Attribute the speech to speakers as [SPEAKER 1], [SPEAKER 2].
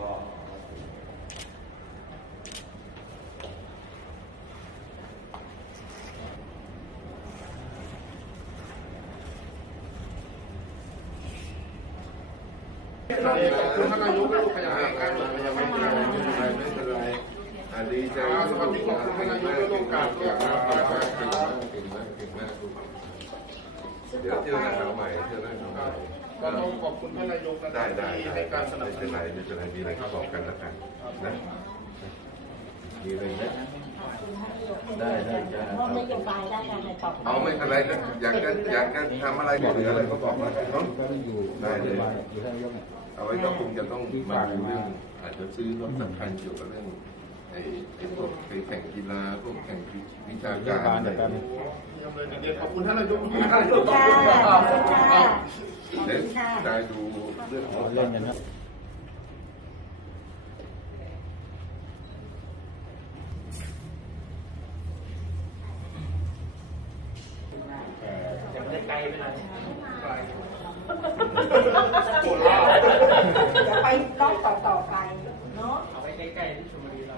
[SPEAKER 1] ก็
[SPEAKER 2] ขอบคุณท่านนายกและขยายการ
[SPEAKER 3] ไม่เป็นไรไม่เป็นไรไม่เป็นไรอะดีใจ
[SPEAKER 2] สวัสดีขอบคุณท่านนายกและโอกาสด้วยครับ
[SPEAKER 3] เก่งมากเก่งมากเก่งมากลูกเดี๋ยวเที่ยวหน้าหนาวใหม่เที่ยวหน้าหนาวใหม่
[SPEAKER 2] ก็ต้องขอบคุณท่านนายกนะค
[SPEAKER 3] ได้
[SPEAKER 2] รับ
[SPEAKER 3] ได้
[SPEAKER 2] ที่
[SPEAKER 3] ได้
[SPEAKER 2] ให้การสนั
[SPEAKER 3] ไม่
[SPEAKER 2] บส
[SPEAKER 3] เป็น
[SPEAKER 2] นุ
[SPEAKER 3] ไร
[SPEAKER 2] น
[SPEAKER 3] ไม่เป็นไรมีอะไรก็บอกกันแล้วกันนะมีอะไรนะได้ได้ได้
[SPEAKER 4] มอบนโยบายได้ยังไงต่อไป
[SPEAKER 3] เอาไม่เป็นไรนะอยากจะอยากจะทำอะไรก็เหลืออะไรก็บอกมาเนาะ
[SPEAKER 1] ก็อยู่
[SPEAKER 3] ได้เลย
[SPEAKER 1] อยู่ท่านนายกเนี่ย
[SPEAKER 3] เอาไว้ก็คงจะต้องมาดูเรื่องอาจจะซื้อรถสำคัญเกี่ยวกับเรื่องไอ้ไอ้พวกไปแข่งกีฬาพวกแข่งวิชา
[SPEAKER 1] เรื่อง
[SPEAKER 3] การ
[SPEAKER 1] การ
[SPEAKER 3] อะไร
[SPEAKER 1] จัดการ
[SPEAKER 2] เยี่ยมเลยเดี๋ยวขอบคุณท่านนายกมาก
[SPEAKER 4] ค่ะขอบคุณค่ะ
[SPEAKER 3] เด็กได้ดูเรื่องของ
[SPEAKER 1] เล่นกันะ
[SPEAKER 2] ไปต้องต่อต่อไปเนาะ
[SPEAKER 4] เอาไว้ใกล้ๆที่ชมบุรีเรา